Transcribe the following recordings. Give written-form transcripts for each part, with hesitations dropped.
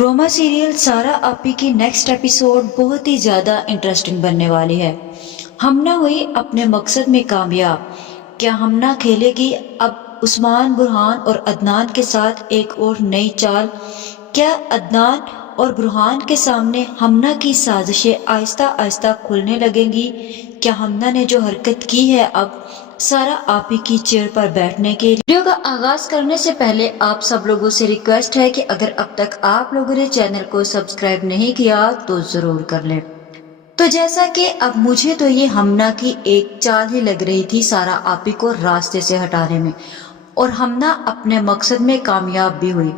Roma serial सारा आपी की नेक्स्ट एपिसोड बहुत ही ज़्यादा इंटरेस्टिंग बनने वाली है। हमना हुई अपने मकसद में कामयाब। क्या हमना खेलेगी अब उस्मान, बुरहान और अदनान के साथ एक और नई चाल? क्या अदनान और बुरहान के सामने हमना की साजिशें आहिस्ता आहिस्ता खुलने लगेंगी? क्या हमना ने जो हरकत की है अब सारा आपी की चेयर पर बैठने के लिए? वीडियो का आगाज करने से पहले आप सब लोगों से रिक्वेस्ट है कि अगर अब तक आप लोगों ने चैनल को सब्सक्राइब नहीं किया तो जरूर कर लें। तो जैसा कि अब मुझे तो ये हमना की एक चाल ही लग रही थी सारा आपी को रास्ते से हटाने में, और हमना अपने मकसद में कामयाब भी हुई,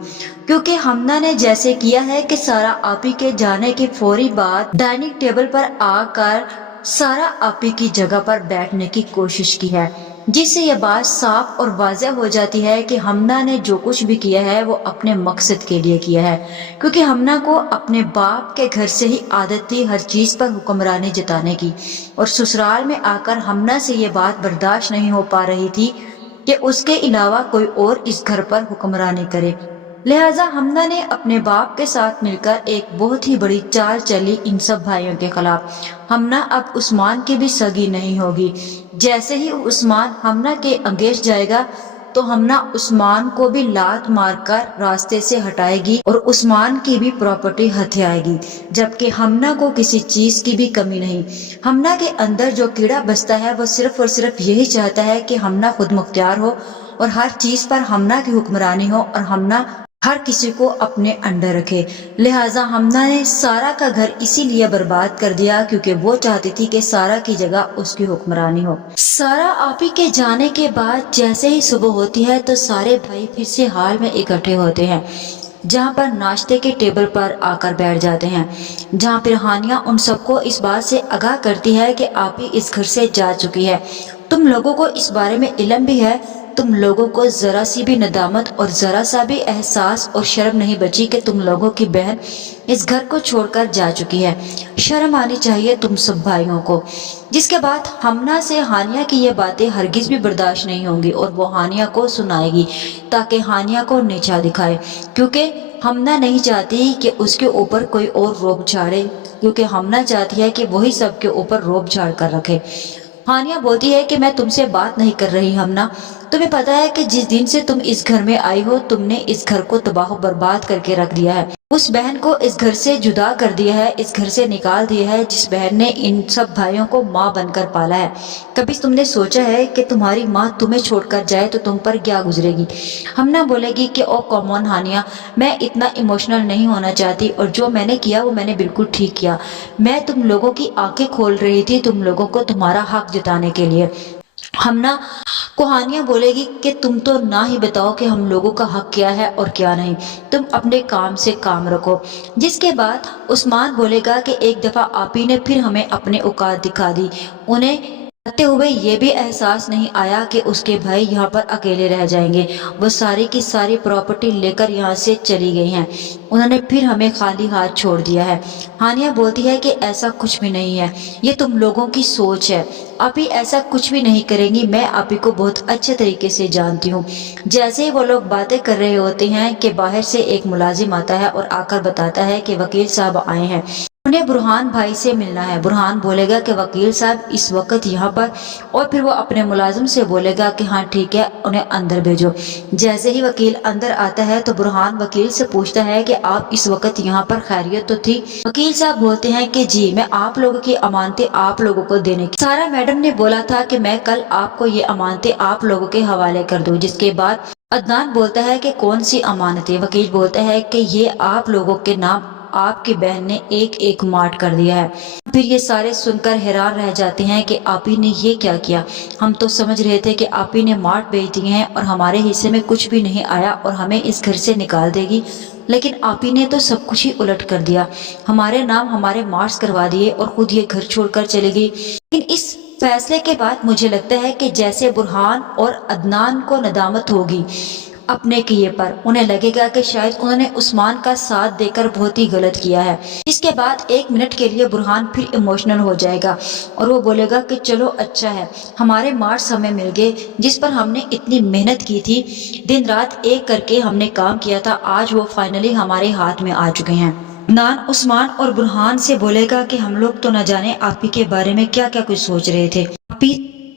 क्योंकि हमना ने जैसे किया है कि सारा आपी के जाने के फौरी बाद डाइनिंग टेबल पर आकर सारा आपी की जगह पर बैठने की कोशिश की है, जिससे यह बात साफ और वाज़ेह हो जाती है कि हमना ने जो कुछ भी किया है वो अपने मकसद के लिए किया है, क्योंकि हमना को अपने बाप के घर से ही आदत थी हर चीज पर हुक्मरानी जताने की, और ससुराल में आकर हमना से ये बात बर्दाश्त नहीं हो पा रही थी कि उसके अलावा कोई और इस घर पर हुक्मरानी करे। लिहाजा हमना ने अपने बाप के साथ मिलकर एक बहुत ही बड़ी चाल चली इन सब भाइयों के खिलाफ। हमना अब उस्मान की भी सगी नहीं होगी। जैसे ही उस्मान हमना के अंगेज जाएगा तो हमना उस्मान को भी लात मारकर रास्ते से हटाएगी और उस्मान की भी प्रॉपर्टी हथियाएगी, जबकि हमना को किसी चीज की भी कमी नहीं। हमना के अंदर जो कीड़ा बसता है वो सिर्फ और सिर्फ यही चाहता है कि हमना खुद मुख्तियार हो और हर चीज पर हमना की हुक्मरानी हो और हमना हर किसी को अपने अंडर रखे। लिहाजा हमना ने सारा का घर इसीलिए बर्बाद कर दिया क्योंकि वो चाहती थी कि सारा की जगह उसकी हुक्मरानी हो। सारा आपी के जाने के बाद जैसे ही सुबह होती है तो सारे भाई फिर से हाल में इकट्ठे होते हैं, जहाँ पर नाश्ते के टेबल पर आकर बैठ जाते हैं, जहाँ फिर हानिया उन सबको इस बात से आगाह करती है कि आपी इस घर से जा चुकी है। तुम लोगों को इस बारे में इल्म भी है। तुम लोगों को जरा सी भी नदामत और जरा सा भी एहसास और शर्म नहीं बची कि तुम लोगों की बहन इस घर को छोड़कर जा चुकी है। शर्म आनी चाहिए तुम सब भाइयों को। जिसके बाद हमना से हानिया की ये बातें हरगिज भी बर्दाश्त नहीं होंगी और वो हानिया को सुनाएगी ताकि हानिया को नीचा दिखाए, क्योंकि हमना नहीं चाहती कि उसके ऊपर कोई और रोब झाड़े, क्योंकि हमना चाहती है कि वही सबके ऊपर रोब झाड़ कर रखे। हानिया बोलती है कि मैं तुमसे बात नहीं कर रही हमना, तुम्हें पता है कि जिस दिन से तुम इस घर में आई हो तुमने इस घर को तबाह बर्बाद करके रख दिया है। उस बहन को इस घर से जुदा कर दिया है, इस घर से निकाल दिया है जिस बहन ने इन सब भाइयों को माँ बनकर पाला है। कभी तुमने सोचा है कि तुम्हारी माँ तुम्हें छोड़कर जाए तो तुम पर क्या गुजरेगी? हमना बोलेगी कि ओ कॉमन हानिया, मैं इतना इमोशनल नहीं होना चाहती और जो मैंने किया वो मैंने बिल्कुल ठीक किया। मैं तुम लोगों की आंखें खोल रही थी तुम लोगों को तुम्हारा हक जताने के लिए। हमना को हानिया बोलेगी कि तुम तो ना ही बताओ कि हम लोगों का हक क्या है और क्या नहीं, तुम अपने काम से काम रखो। जिसके बाद उस्मान बोलेगा कि एक दफा आपी ने फिर हमें अपने औकात दिखा दी। उन्हें आते हुए ये भी एहसास नहीं आया कि उसके भाई यहाँ पर अकेले रह जाएंगे। वो सारी की सारी प्रॉपर्टी लेकर यहाँ से चली गई हैं। उन्होंने फिर हमें खाली हाथ छोड़ दिया है। हानिया बोलती है कि ऐसा कुछ भी नहीं है, ये तुम लोगों की सोच है। आपी ऐसा कुछ भी नहीं करेंगी, मैं आपी को बहुत अच्छे तरीके से जानती हूँ। जैसे ही वो लोग बातें कर रहे होते हैं कि बाहर से एक मुलाजिम आता है और आकर बताता है कि वकील साहब आए हैं, उन्हें बुरहान भाई से मिलना है। बुरहान बोलेगा कि वकील साहब इस वक्त यहाँ पर, और फिर वो अपने मुलाजिम से बोलेगा कि हाँ ठीक है उन्हें अंदर भेजो। जैसे ही वकील अंदर आता है तो बुरहान वकील से पूछता है कि आप इस वक्त यहाँ पर खैरियत तो थी? वकील साहब बोलते हैं कि जी, मैं आप लोगों की अमानतें आप लोगों को देने की, सारा मैडम ने बोला था कि मैं कल आपको ये अमानतें आप लोगों के हवाले कर दूँ। जिसके बाद अदनान बोलता है कि कौन सी अमानतें? वकील बोलता है कि ये आप लोगों के नाम आपकी बहन ने एक एक मार्ट कर दिया है। फिर ये सारे सुनकर हैरान रह जाते हैं कि आपी ने ये क्या किया। हम तो समझ रहे थे कि आपी ने मार्ट बेच दिए हैं और हमारे हिस्से में कुछ भी नहीं आया और हमें इस घर से निकाल देगी, लेकिन आपी ने तो सब कुछ ही उलट कर दिया। हमारे नाम हमारे मार्क्स करवा दिए और खुद ये घर छोड़कर चली गई। लेकिन इस फैसले के बाद मुझे लगता है कि जैसे बुरहान और अदनान को नदामत होगी اپنے کیے پر انہیں لگے گا کہ شاید انہوں نے عثمان کا ساتھ دے کر بہت ہی غلط کیا ہے۔ اس کے بعد 1 منٹ کے لیے برہان پھر ایموشنل ہو جائے گا اور وہ بولے گا کہ چلو اچھا ہے، ہمارے مارکس ہمیں مل گئے جس پر ہم نے اتنی محنت کی تھی، دن رات ایک کر کے ہم نے کام کیا تھا، آج وہ فائنلی ہمارے ہاتھ میں آ چکے ہیں۔ عدنان عثمان اور برہان سے بولے گا کہ ہم لوگ تو نہ جانے آپی کے بارے میں کیا کیا کچھ سوچ رہے تھے، آپی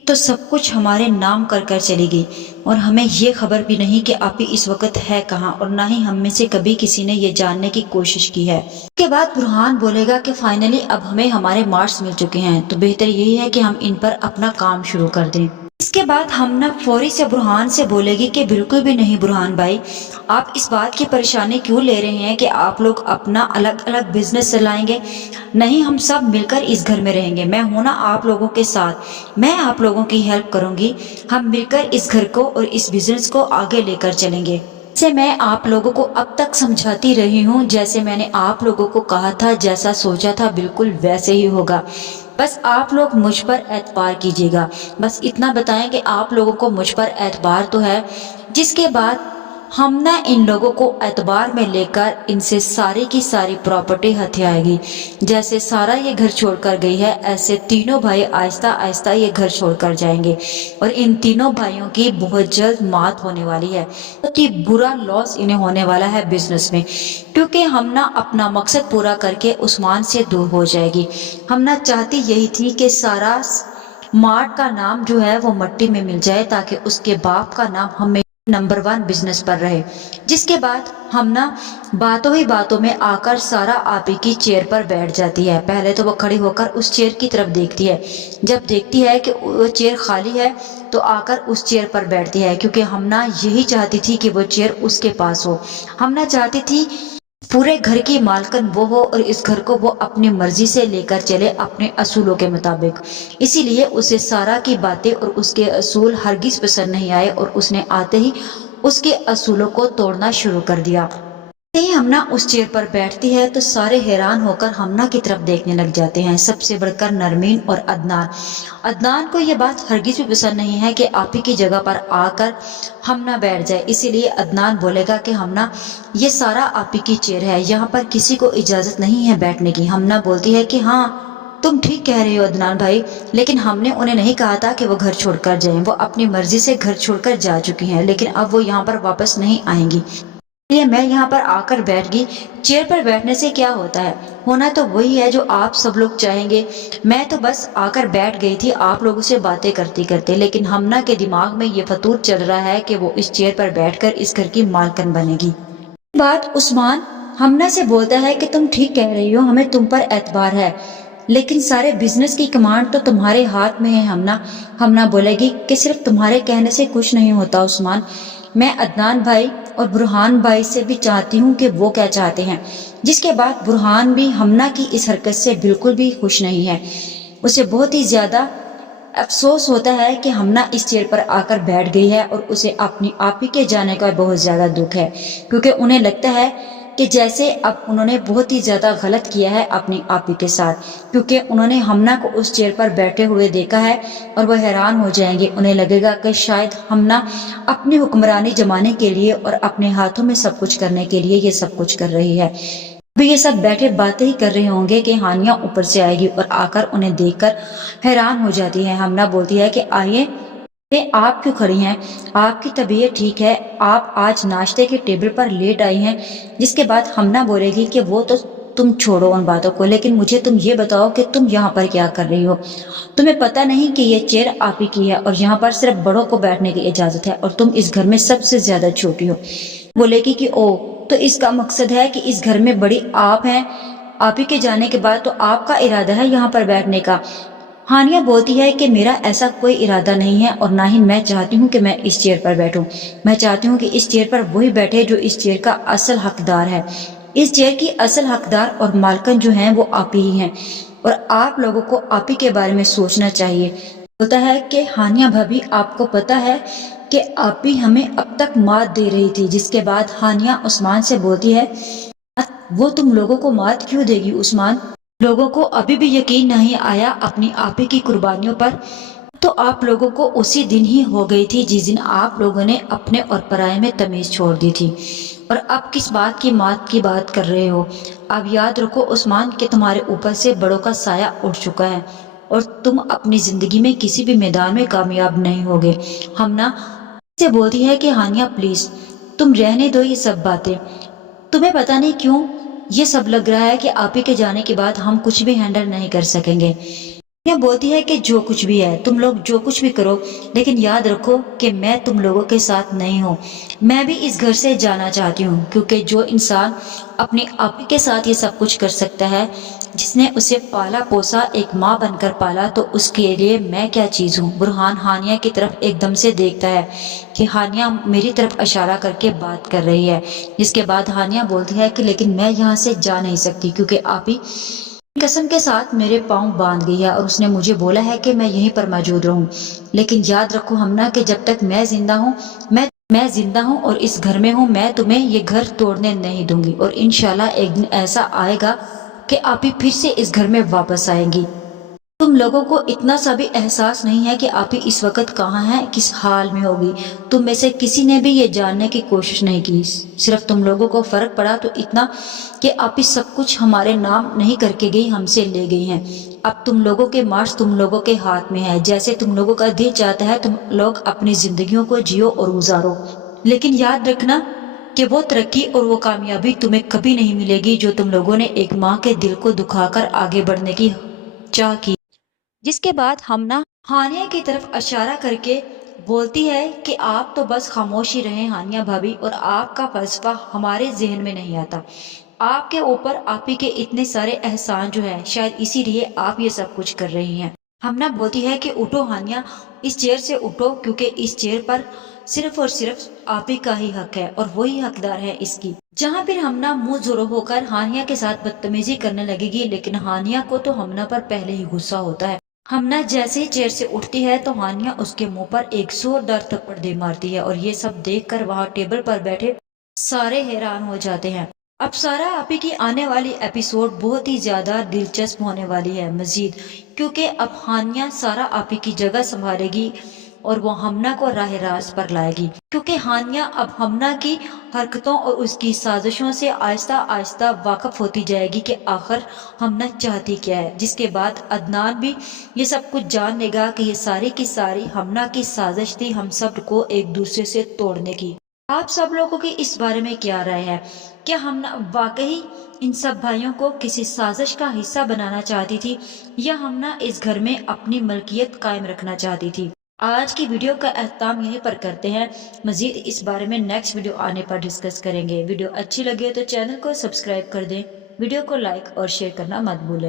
تو سب کچھ ہمارے نام کر کر چلی گئی اور ہمیں یہ خبر بھی نہیں کہ آپی اس وقت ہے کہاں، اور نہ ہی ہم میں سے کبھی کسی نے یہ جاننے کی کوشش کی ہے۔ اس کے بعد برہان بولے گا کہ فائنلی اب ہمیں ہمارے مارکس مل چکے ہیں تو بہتر یہی ہے کہ ہم ان پر اپنا کام شروع کر دیں۔ اس کے بعد ہمنا فوری سے برہان سے بولے گی کہ بالکل بھی نہیں برہان بھائی، آپ اس بات کی پریشانی کیوں لے رہے ہیں کہ آپ لوگ اپنا الگ الگ بزنس چلائیں گے؟ نہیں، ہم سب مل کر اس گھر میں رہیں گے، میں ہوں نا آپ لوگوں کے ساتھ، میں آپ لوگوں کی ہیلپ کروں گی، ہم مل کر اس گھر کو اور اس بزنس کو آگے لے کر چلیں گے۔ جیسے میں آپ لوگوں کو اب تک سمجھاتی رہی ہوں، جیسے میں نے آپ لوگوں کو کہا تھا، جیسا سوچا تھا بالکل ویسے ہی ہوگا، بس آپ لوگ مجھ پر اعتبار کیجیے گا، بس اتنا بتائیں کہ آپ لوگوں کو مجھ پر اعتبار تو ہے۔ جس کے بعد ہم نہ ان لوگوں کو اعتبار میں لے کر ان سے ساری کی ساری پراپرٹی ہتھیائے گی۔ جیسے سارا یہ گھر چھوڑ کر گئی ہے، ایسے تینوں بھائی آہستہ آہستہ یہ گھر چھوڑ کر جائیں گے اور ان تینوں بھائیوں کی بہت جلد موت ہونے والی ہے، بہت ہی برا لاس انہیں ہونے والا ہے بزنس میں، کیونکہ ہم نہ اپنا مقصد پورا کر کے عثمان سے دور ہو جائے گی۔ ہم نہ چاہتی یہی تھی کہ سارا مارٹ کا نام جو ہے وہ مٹی میں مل جائے تاکہ اس کے باپ کا نام ہمیں نمبر 1 بزنس پر رہے۔ جس کے بعد ہم نا باتوں ہی باتوں میں آ کر سارا آپی کی چیئر پر بیٹھ جاتی ہے۔ پہلے تو وہ کھڑی ہو کر اس چیئر کی طرف دیکھتی ہے، جب دیکھتی ہے کہ وہ چیئر خالی ہے تو آ کر اس چیئر پر بیٹھتی ہے، کیونکہ ہم نا یہی چاہتی تھی کہ وہ چیئر اس کے پاس ہو۔ ہم نا چاہتی تھی پورے گھر کی مالکن وہ ہو اور اس گھر کو وہ اپنی مرضی سے لے کر چلے، اپنے اصولوں کے مطابق۔ اسی لیے اسے سارا کی باتیں اور اس کے اصول ہرگز پسند نہیں آئے اور اس نے آتے ہی اس کے اصولوں کو توڑنا شروع کر دیا۔ جیسے ہی ہمنا اس چیئر پر بیٹھتی ہے تو سارے حیران ہو کر ہمنا کی طرف دیکھنے لگ جاتے ہیں، سب سے بڑھ کر نرمین اور عدنان۔ عدنان کو یہ بات ہرگز بھی پسند نہیں ہے کہ آپی کی جگہ پر آ کر ہمنا بیٹھ جائے، اسی لیے عدنان بولے گا کہ ہمنا یہ سارا آپی کی چیئر ہے، یہاں پر کسی کو اجازت نہیں ہے بیٹھنے کی۔ ہمنا بولتی ہے کہ ہاں تم ٹھیک کہہ رہے ہو عدنان بھائی، لیکن ہم نے انہیں نہیں کہا تھا کہ وہ گھر چھوڑ کر جائیں، وہ اپنی مرضی سے گھر چھوڑ کر جا چکی ہیں، لیکن اب وہ یہاں پر واپس نہیں آئیں گی، یہ میں یہاں پر آ کر بیٹھ گئی۔ چیئر پر بیٹھنے سے کیا ہوتا ہے، ہونا تو وہی ہے جو آپ سب لوگ چاہیں گے، میں تو بس آ کر بیٹھ گئی تھی آپ لوگوں سے باتیں کرتے کرتے، لیکن ہمنا کے دماغ میں یہ فطور چل رہا ہے کہ وہ اس چیئر پر بیٹھ کر اس گھر کی مالکن بنے گی۔ بات عثمان ہمنا سے بولتا ہے کہ تم ٹھیک کہہ رہی ہو، ہمیں تم پر اعتبار ہے، لیکن سارے بزنس کی کمانڈ تو تمہارے ہاتھ میں ہے ہمنا۔ ہمنا بولے گی کہ صرف تمہارے کہنے سے کچھ نہیں ہوتا عثمان، میں عدنان بھائی اور برہان بھائی سے بھی چاہتی ہوں کہ وہ کیا چاہتے ہیں۔ جس کے بعد برہان بھی ہمنا کی اس حرکت سے بالکل بھی خوش نہیں ہے، اسے بہت ہی زیادہ افسوس ہوتا ہے کہ ہمنا اس چیئر پر آ کر بیٹھ گئی ہے اور اسے اپنی آپی کے جانے کا بہت زیادہ دکھ ہے، کیونکہ انہیں لگتا ہے کہ جیسے اب انہوں نے بہت ہی زیادہ غلط کیا ہے اپنی آپی کے ساتھ، کیونکہ انہوں نے ہمنا کو اس چیئر پر بیٹھے ہوئے دیکھا ہے اور وہ حیران ہو جائیں گے، انہیں لگے گا کہ شاید ہمنا اپنی حکمرانی جمانے کے لیے اور اپنے ہاتھوں میں سب کچھ کرنے کے لیے یہ سب کچھ کر رہی ہے۔ ابھی یہ سب بیٹھے باتیں ہی کر رہے ہوں گے کہ ہانیہ اوپر سے آئے گی اور آ کر انہیں دیکھ کر حیران ہو جاتی ہے۔ ہمنا بولتی ہے کہ آئیے، آپ کیوں کھڑی ہیں، آپ کی طبیعت ٹھیک ہے، آپ آج ناشتے کے ٹیبل پر لیٹ آئی ہیں۔ جس کے بعد ہمنا بولے گی کہ وہ تو تم چھوڑو ان باتوں کو، لیکن مجھے تم یہ بتاؤ کہ تم یہاں پر کیا کر رہی ہو، تمہیں پتہ نہیں کہ یہ چیئر آپ ہی کی ہے اور یہاں پر صرف بڑوں کو بیٹھنے کی اجازت ہے اور تم اس گھر میں سب سے زیادہ چھوٹی ہو۔ بولے گی کہ او تو اس کا مقصد ہے کہ اس گھر میں بڑی آپ ہیں، آپ ہی کے جانے کے بعد تو آپ کا ارادہ ہے یہاں پر بیٹھنے کا۔ ہانیہ بولتی ہے کہ میرا ایسا کوئی ارادہ نہیں ہے اور نہ ہی میں چاہتی ہوں کہ میں اس چیئر پر بیٹھوں، میں چاہتی ہوں کہ اس چیئر پر وہی بیٹھے جو اس چیئر کا اصل حقدار ہے، اس چیئر کی اصل حقدار اور مالکن جو ہیں وہ آپ ہی ہیں، اور آپ لوگوں کو آپ ہی کے بارے میں سوچنا چاہیے۔ بولتا ہے کہ ہانیہ بھابھی آپ کو پتہ ہے کہ آپ ہی ہمیں اب تک مات دے رہی تھی۔ جس کے بعد ہانیہ عثمان سے بولتی ہے وہ تم لوگوں کو مات کیوں دے گی عثمان، لوگوں کو ابھی بھی یقین نہیں آیا اپنی آپی کی قربانیوں پر، تو तो आप लोगों को उसी दिन ही हो गई थी जिस दिन आप लोगों ने अपने और पराये में तमीज़ छोड़ दी थी। और अब किस बात की बात कर रहे हो? अब याद रखो उस्मान कि तुम्हारे ऊपर से बड़ों का साया उठ चुका है और तुम अपनी ज़िंदगी में किसी भी मैदान में कामयाब नहीं होगे। हमना से बोलती है कि हानिया प्लीज़ तुम रहने दो ये सब बातें। तुम्हें पता नहीं क्यों ये सब लग रहा है कि आप ही के जाने के बाद हम कुछ भी हैंडल नहीं कर सकेंगे। यह बोलती है कि जो कुछ भी है तुम लोग जो कुछ भी करो, लेकिन याद रखो कि मैं तुम लोगों के साथ नहीं हूँ। मैं भी इस घर से जाना चाहती हूँ, क्योंकि जो इंसान अपने आप ही के साथ ये सब कुछ कर सकता है, जिसने उसे पाला पोसा एक माँ बनकर पाला, तो उसके लिए मैं क्या चीज़ हूँ। बुरहान हानिया की तरफ एकदम से देखता है कि हानिया मेरी तरफ इशारा करके बात कर रही है। जिसके बाद हानिया बोलती है कि लेकिन मैं यहाँ से जा नहीं सकती, क्योंकि आप ही कसम के साथ मेरे पाँव बांध गई है और उसने मुझे बोला है कि मैं यहीं पर मौजूद रहूं। लेकिन याद रखो हमना कि जब तक मैं जिंदा हूँ, मैं जिंदा हूँ और इस घर में हूँ, मैं तुम्हें ये घर तोड़ने नहीं दूंगी। और इंशाल्लाह एक दिन ऐसा आएगा कि आप ही फिर से इस घर में वापस आएंगी। तुम लोगों को इतना सा भी एहसास नहीं है कि आप ही इस वक्त कहाँ हैं, किस हाल में होगी। तुम में से किसी ने भी ये जानने की कोशिश नहीं की। सिर्फ तुम लोगों को फर्क पड़ा तो इतना कि आप ही सब कुछ हमारे नाम नहीं करके गई, हमसे ले गई हैं। अब तुम लोगों के मार्च तुम लोगों के हाथ में है। जैसे तुम लोगों का दिल चाहता है तुम लोग अपनी जिंदगियों को जियो और गुजारो, लेकिन याद रखना कि वो तरक्की और वो कामयाबी तुम्हें कभी नहीं मिलेगी जो तुम लोगों ने एक माँ के दिल को दुखाकर आगे बढ़ने की चाह की। जिसके बाद हमना हानिया की तरफ इशारा करके बोलती है कि आप तो बस खामोश ही रहें हानिया भाभी, और आपका फलसफा हमारे जहन में नहीं आता। आपके ऊपर आप ही के इतने सारे एहसान जो है, शायद इसीलिए आप ये सब कुछ कर रही हैं। हमना बोलती है कि उठो हानिया, इस चेयर से उठो, क्योंकि इस चेयर पर सिर्फ और सिर्फ आप ही का ही हक है और वही हकदार है इसकी। जहाँ फिर हमना मुंह जोरो होकर हानिया के साथ बदतमीजी करने लगेगी, लेकिन हानिया को तो हमना पर पहले ही गुस्सा होता है। हमना जैसे ही चेयर से उठती है तो हानिया उसके मुंह पर एक जोरदार थप्पड़ दे मारती है, और ये सब देखकर वहाँ टेबल पर बैठे सारे हैरान हो जाते हैं। अब सारा आपी की आने वाली एपिसोड बहुत ही ज्यादा दिलचस्प होने वाली है मजीद, क्योंकि अब हानिया सारा आपी की जगह संभालेगी और वो हमना को राह रास्त पर लाएगी, क्योंकि हानिया अब हमना की हरकतों और उसकी साजिशों से आहिस्ता आहिस्ता वाकफ होती जाएगी कि आखिर हमना चाहती क्या है। जिसके बाद अदनान भी ये सब कुछ जान लेगा कि ये सारी की सारी हमना की साजिश थी हम सब को एक दूसरे से तोड़ने की। आप सब लोगों की इस बारे में क्या राय है? क्या हमना वाकई इन सब भाइयों को किसी साजिश का हिस्सा बनाना चाहती थी, या हमना इस घर में अपनी मलकियत कायम रखना चाहती थी? आज की वीडियो का अख्ताम यहीं पर करते हैं। मजीद इस बारे में नेक्स्ट वीडियो आने पर डिस्कस करेंगे। वीडियो अच्छी लगे तो चैनल को सब्सक्राइब कर दें, वीडियो को लाइक और शेयर करना मत भूलें।